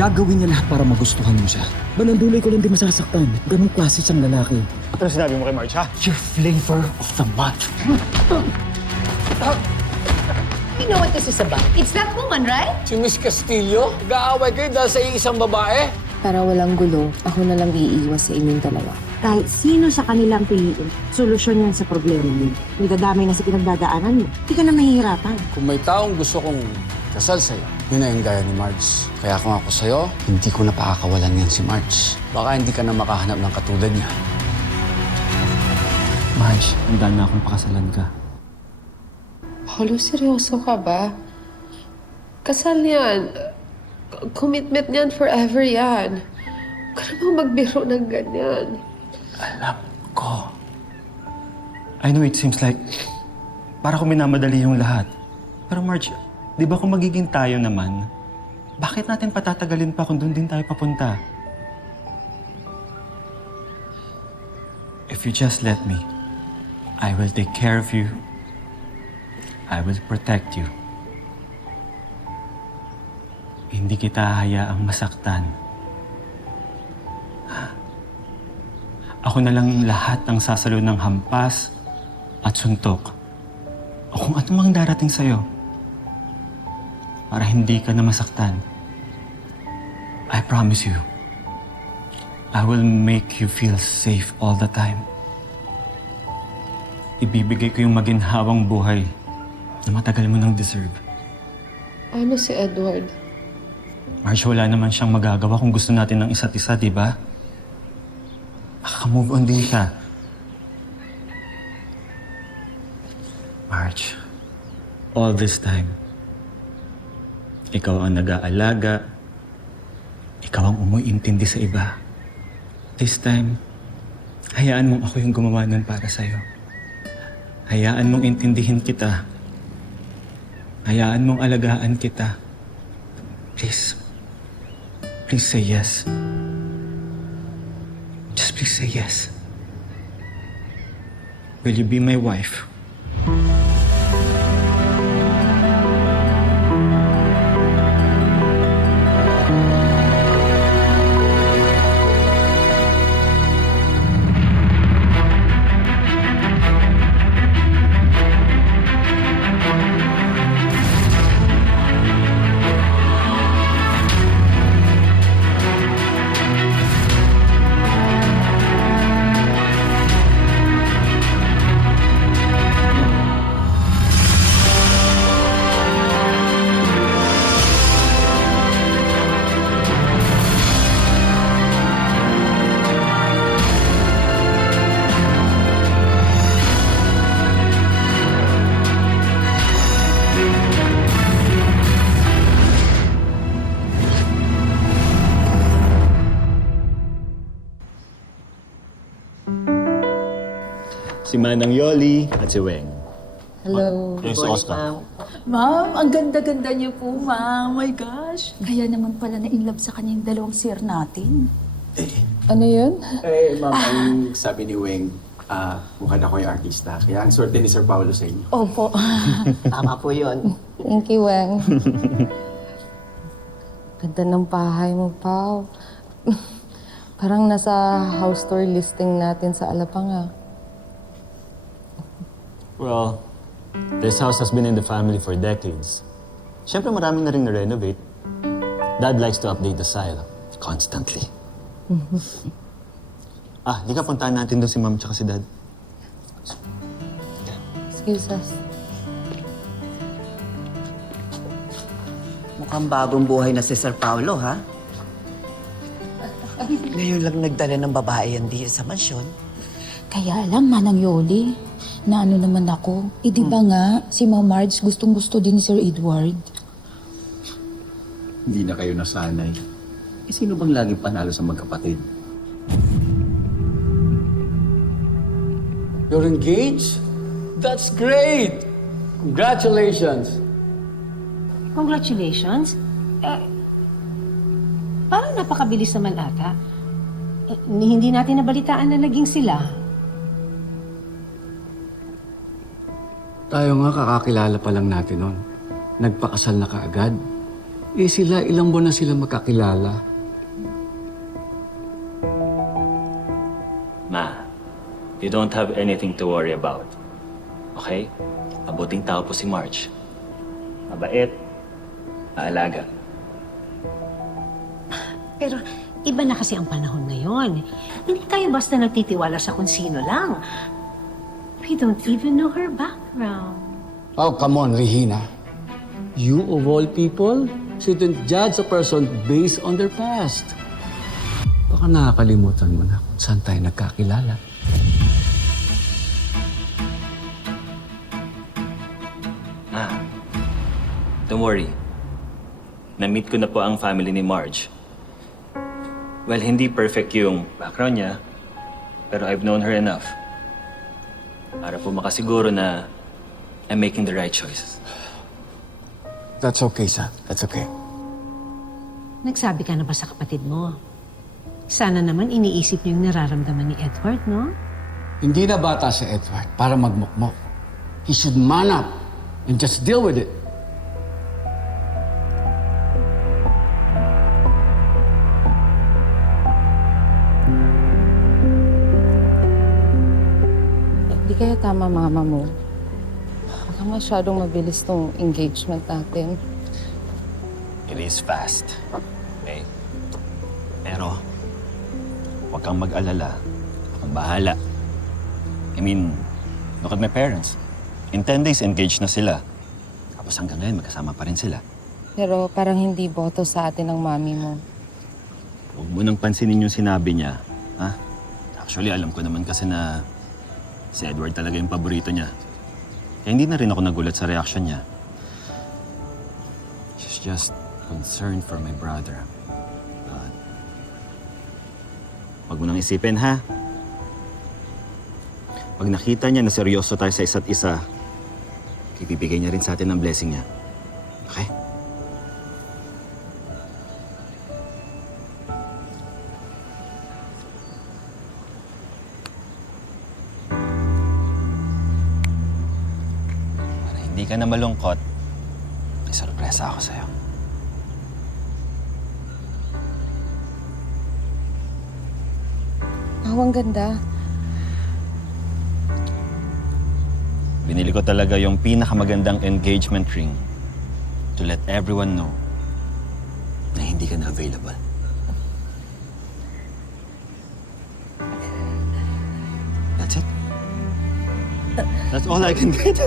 Gagawin niya lahat para magustuhan mo siya. Bananduloy ko lang di masasaktan. Ganong klase siyang lalaki. Ano sinabi mo kay Marge, ha? Your flavor of the month. You know what this is about? It's that woman, right? Si Miss Castillo? Nag-aaway kayo dahil sa iisang babae? Para walang gulo, ako na lang iiwas sa inyong dalawa. Kahit sino sa kanilang piliin, solusyon yan sa problema mo. Nagdadamay na sa pinagdadaanan mo. Hindi ka na mahihirapan. Kung may taong gusto kong kasal sa'yo, yun na yung gaya ni Marge. Kaya kung ako sa'yo, hindi ko na pakakawalan yan si Marge. Baka hindi ka na makahanap ng katulad niya. Marge, handa na akong pakasalan ka. Paulo, seryoso ka ba? Kasal yan. Commitment niyan forever yan. Huwag ka namang magbiro ng ganyan. Alam ko. I know it seems like para kung minamadali yung lahat. Pero Marge, di ba kung magiging tayo naman, bakit natin patatagalin pa kung doon din tayo papunta? If you just let me, I will take care of you. I will protect you. Hindi kita hayaang masaktan. Ako na lang lahat ang sasalo ng hampas at suntok. O kung ano mang darating sa'yo. Para hindi ka na masaktan. I promise you, I will make you feel safe all the time. Ibibigay ko yung maginhawang buhay na matagal mo nang deserve. Ano si Edward? Marge, wala naman siyang magagawa kung gusto natin ng isa't isa, di ba? Makaka-move on din siya. Marge, all this time, ikaw ang nag-aalaga, ikaw ang umuintindi sa iba. This time, hayaan mong ako yung gumawa nun para sa'yo. Hayaan mong intindihin kita. Hayaan mong alagaan kita. Please. Please say yes. Just please say yes. Will you be my wife? Si Manang Yoli at si Weng. Hello. Yung si Oscar. Ma'am, ang ganda-ganda niyo po, ma'am. My gosh. Kaya naman pala na-inlove sa kanya yung dalawang sir natin. Ano yun? Ma'am, ang sabi ni Weng, mukha na ko yung artista. Kaya ang swerte ni Sir Paolo sa inyo. Opo. Tama po yun. Thank you, Weng. Ganda ng bahay mo, Pao. Parang nasa house tour listing natin sa Alapang, ah. Well, this house has been in the family for decades. Siyempre marami na rin na-renovate. Dad likes to update the style constantly. Di ka puntahan natin doon si Ma'am tsaka si Dad. Excuse us. Mukhang bagong buhay na si Sir Paolo, ha? Ngayon lang nagdala ng babae yan diyan sa mansyon. Kaya lang, Manang Yoli, na ano naman ako. Di ba nga, si Ma'am Marge gustong-gusto din ni Sir Edward. Hindi na kayo nasanay. Sino bang laging panalo sa magkapatid? You're engaged? That's great! Congratulations! Congratulations. Parang napakabilis naman ata. Hindi natin nabalitaan na naging sila. Tayo nga kakakilala pa lang natin noon. Nagpakasal na kaagad. sila, ilang buwan na sila magkakilala. Ma, you don't have anything to worry about. Okay? Mabuting tao po si Marge. Mabait. Maalaga. Pero iba na kasi ang panahon ngayon. Hindi tayo basta nagtitiwala sa kung sino lang. We don't even know her background. Oh, come on, Regina. You, of all people, shouldn't judge a person based on their past. Baka nakakalimutan mo na kung saan tayo nagkakilala. Don't worry. Na-meet ko na po ang family ni Marge. Well, hindi perfect yung background niya, pero I've known her enough para po makasiguro na I'm making the right choices. That's okay, son. That's okay. Nagsabi ka na ba sa kapatid mo? Sana naman iniisip niyo yung nararamdaman ni Edward, no? Hindi na bata si Edward para magmukmok. He should man up and just deal with it. Hindi kaya tama, mama mo. Baka masyadong mabilis tong engagement natin. It is fast. Okay? Pero, huwag kang mag-alala. Akong bahala. I mean, look at my parents. In 10 days, engaged na sila. Tapos hanggang ngayon, magkasama pa rin sila. Pero parang hindi boto sa atin ng mami mo. Huwag mo nang pansinin yung sinabi niya. Ha? Actually, alam ko naman kasi na si Edward talaga yung paborito niya. Kaya hindi na rin ako nagulat sa reaction niya. She's just concerned for my brother. But, huwag mo nang isipin, ha? Pag nakita niya na seryoso tayo sa isa't isa, ibibigay niya rin sa atin ang blessing niya. Okay? Para hindi ka na malungkot, may sorpresa ako sa'yo. Ang ganda. Binili ko talaga yung pinakamagandang engagement ring to let everyone know na hindi ka na available. That's it. That's all I can get.